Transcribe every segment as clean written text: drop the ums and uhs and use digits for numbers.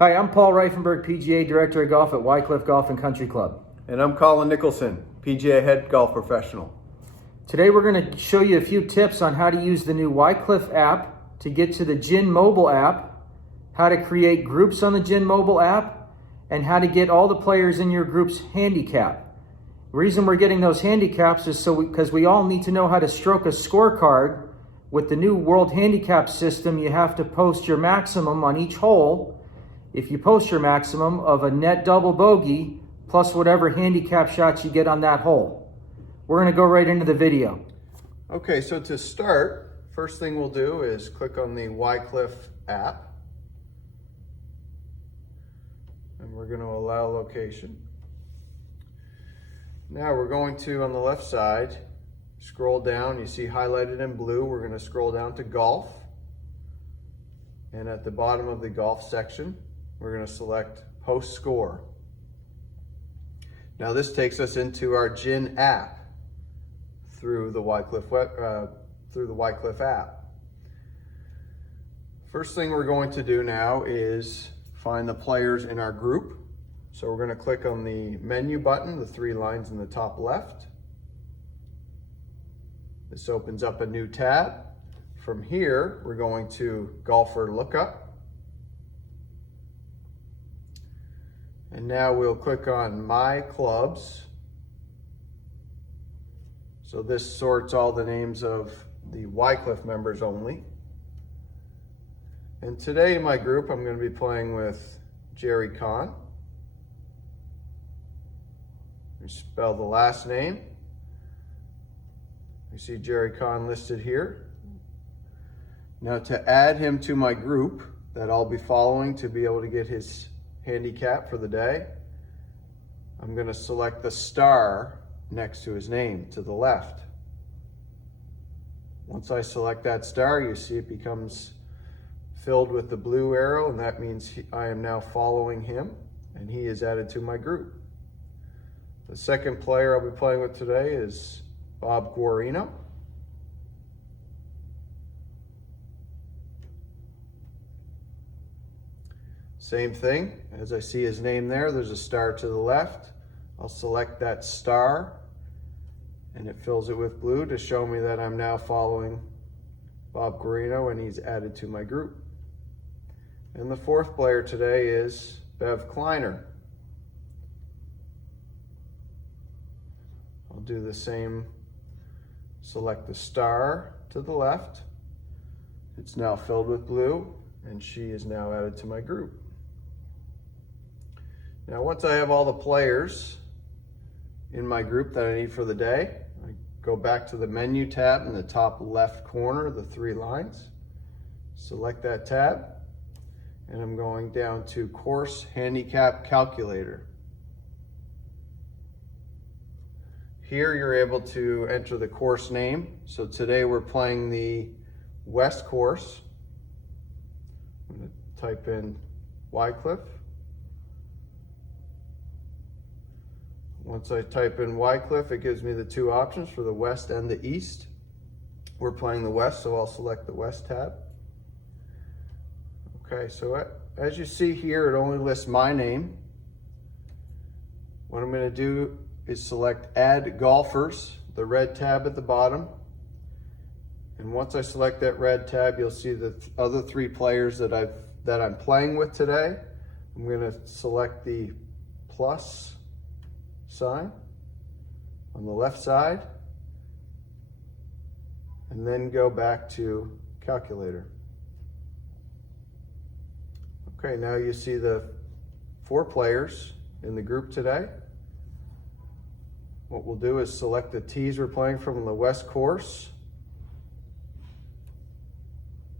Hi, I'm Paul Reifenberg, PGA Director of Golf at Wycliffe Golf and Country Club. And I'm Colin Nicholson, PGA Head Golf Professional. Today we're going to show you a few tips on how to use the new Wycliffe app to get to the GHIN mobile app, how to create groups on the GHIN mobile app, and how to get all the players in your group's handicap. The reason we're getting those handicaps is because we all need to know how to stroke a scorecard. With the new World Handicap system, you have to post your maximum on each hole. If you post your maximum of a net double bogey plus whatever handicap shots you get on that hole. We're going to go right into the video. Okay, so to start, first thing we'll do is click on the Wycliffe app. And we're going to allow location. Now we're going to, on the left side, scroll down. You see highlighted in blue, we're going to scroll down to golf. And at the bottom of the golf section, we're going to select Post Score. Now this takes us into our GHIN app through the Wycliffe app. First thing we're going to do now is find the players in our group. So we're going to click on the menu button, the three lines in the top left. This opens up a new tab. From here, we're going to Golfer Lookup. And now we'll click on My Clubs. So this sorts all the names of the Wycliffe members only. And today in my group, I'm going to be playing with GHIN. We spell the last name. You see GHIN listed here. Now to add him to my group that I'll be following to be able to get his handicap for the day, I'm going to select the star next to his name to the left. Once I select that star, you see it becomes filled with the blue arrow, and that means I am now following him and he is added to my group. The second player I'll be playing with today is Bob Guarino. Same thing, as I see his name there, there's a star to the left. I'll select that star and it fills it with blue to show me that I'm now following Bob Guarino and he's added to my group. And the fourth player today is Bev Kleiner. I'll do the same, select the star to the left. It's now filled with blue and she is now added to my group. Now, once I have all the players in my group that I need for the day, I go back to the menu tab in the top left corner, the three lines, select that tab, and I'm going down to Course Handicap Calculator. Here you're able to enter the course name. So today we're playing the West course. I'm going to type in Wycliffe. Once I type in Wycliffe, it gives me the two options for the West and the East. We're playing the West, so I'll select the West tab. Okay, so as you see here, it only lists my name. What I'm going to do is select Add Golfers, the red tab at the bottom. And once I select that red tab, you'll see the other three players that I'm playing with today. I'm going to select the plus sign on the left side and then go back to calculator. Okay, now you see the four players in the group today. What we'll do is select the tees we're playing from the West course.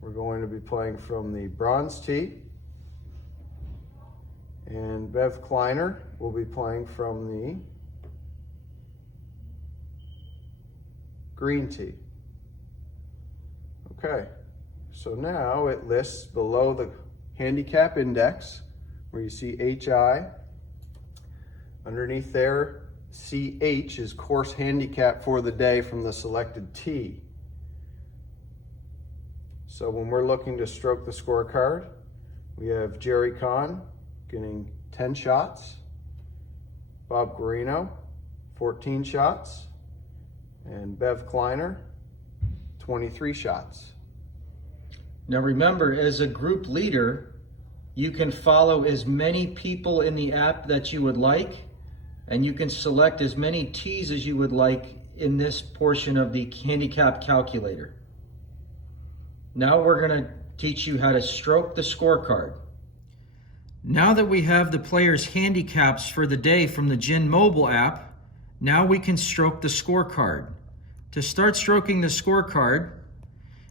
We're going to be playing from the bronze tee. And Bev Kleiner will be playing from the green tee. Okay, so now it lists below the handicap index where you see HI. Underneath there, CH is course handicap for the day from the selected tee. So when we're looking to stroke the scorecard, We have Jerry Kahn getting 10 shots. Bob Guarino, 14 shots. And Bev Kleiner, 23 shots. Now remember, as a group leader, you can follow as many people in the app that you would like, and you can select as many T's as you would like in this portion of the handicap calculator. Now we're going to teach you how to stroke the scorecard. Now that we have the players' handicaps for the day from the GHIN mobile app, now we can stroke the scorecard. To start stroking the scorecard,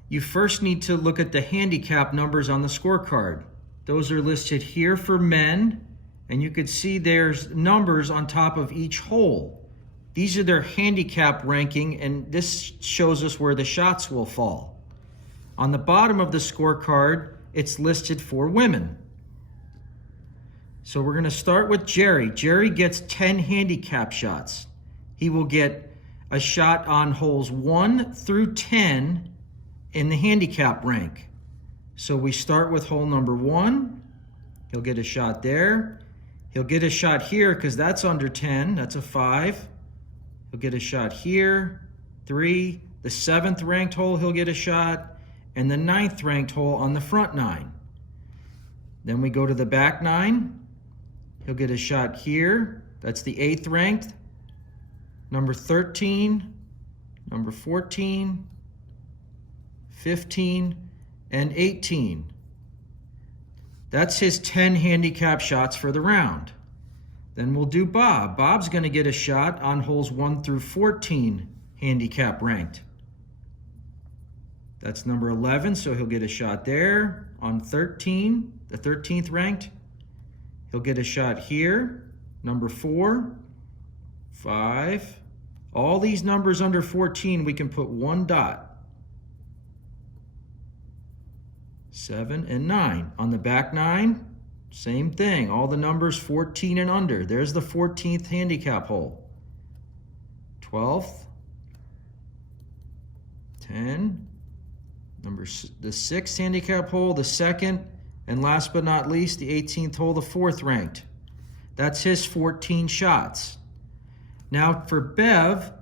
you first need to look at the handicap numbers on the scorecard. Those are listed here for men, and you can see there's numbers on top of each hole. These are their handicap ranking, and this shows us where the shots will fall. On the bottom of the scorecard, it's listed for women. So we're going to start with Jerry. Jerry gets 10 handicap shots. He will get a shot on holes 1 through 10 in the handicap rank. So we start with hole number 1. He'll get a shot there. He'll get a shot here because that's under 10. That's a 5. He'll get a shot here, 3. The 7th ranked hole, he'll get a shot. And the 9th ranked hole on the front 9. Then we go to the back 9. He'll get a shot here. That's the 8th ranked. Number 13, number 14, 15, and 18. That's his 10 handicap shots for the round. Then we'll do Bob. Bob's going to get a shot on holes 1 through 14 handicap ranked. That's number 11, so he'll get a shot there. On 13, the 13th ranked, he'll get a shot here. Number 4, 5. All these numbers under 14, we can put 1 dot. 7 and 9. On the back 9, same thing. All the numbers 14 and under. There's the 14th handicap hole. 12th, 10, the 6th handicap hole, the 2nd, and last but not least, the 18th hole, the 4th ranked. That's his 14 shots. Now for Bev,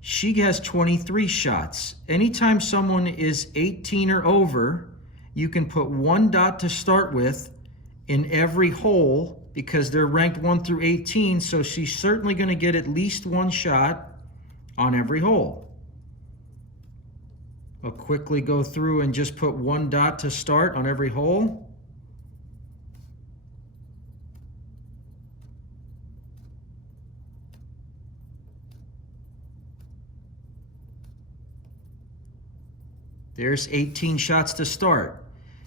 she has 23 shots. Anytime someone is 18 or over, you can put 1 dot to start with in every hole because they're ranked 1 through 18, so she's certainly going to get at least 1 shot on every hole. I'll quickly go through and just put 1 dot to start on every hole. There's 18 shots to start.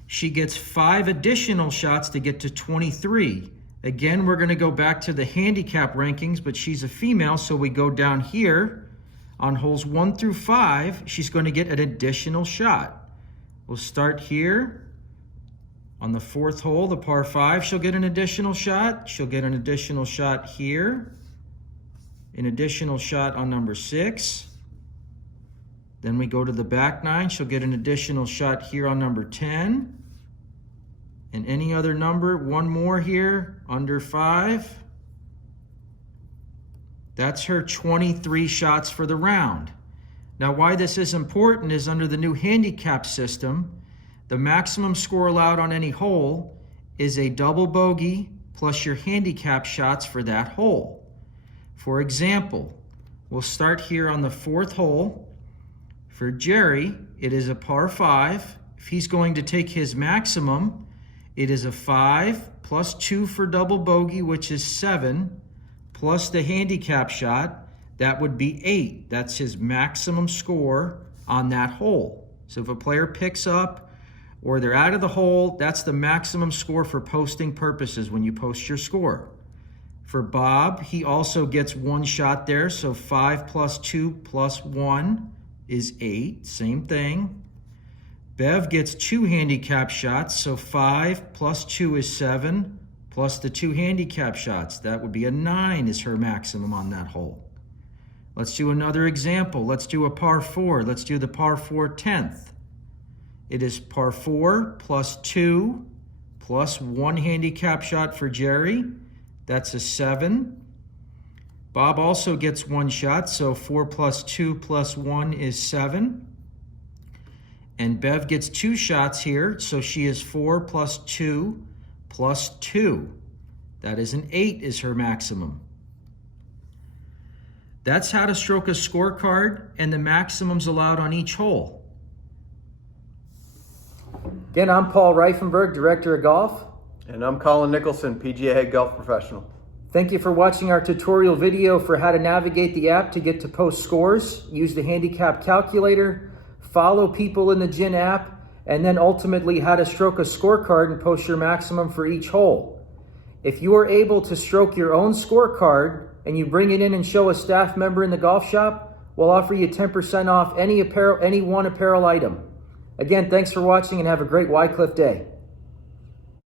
She gets 5 additional shots to get to 23. Again, we're going to go back to the handicap rankings, but she's a female, so we go down here. On holes 1 through 5, she's going to get an additional shot. We'll start here. On the 4th hole, the par 5, she'll get an additional shot. She'll get an additional shot here. An additional shot on number 6. Then we go to the back 9. She'll get an additional shot here on number 10. And any other number, 1 more here, under 5. That's her 23 shots for the round. Now why this is important is under the new handicap system, the maximum score allowed on any hole is a double bogey plus your handicap shots for that hole. For example, we'll start here on the 4th hole. For Jerry, it is a par 5. If he's going to take his maximum, it is a 5 plus 2 for double bogey, which is 7, plus the handicap shot, that would be 8. That's his maximum score on that hole. So if a player picks up or they're out of the hole, that's the maximum score for posting purposes when you post your score. For Bob, he also gets 1 shot there, so 5 plus 2 plus 1 is 8, same thing. Bev gets 2 handicap shots, so 5 plus 2 is 7, plus the 2 handicap shots. That would be a 9 is her maximum on that hole. Let's do another example. Let's do a par 4. Let's do the par 4 10th. It is par 4 plus 2 plus 1 handicap shot for Jerry. That's a 7. Bob also gets 1 shot, so 4 plus 2 plus 1 is 7. And Bev gets 2 shots here, so she is 4 plus 2 plus 2. That is an 8 is her maximum. That's how to stroke a scorecard and the maximums allowed on each hole. Again, I'm Paul Reifenberg, Director of Golf. And I'm Colin Nicholson, PGA Head Golf Professional. Thank you for watching our tutorial video for how to navigate the app to get to post scores, use the handicap calculator, follow people in the GHIN app, and then ultimately how to stroke a scorecard and post your maximum for each hole. If you are able to stroke your own scorecard and you bring it in and show a staff member in the golf shop, we'll offer you 10% off any one apparel item. Again, thanks for watching and have a great Wycliffe day.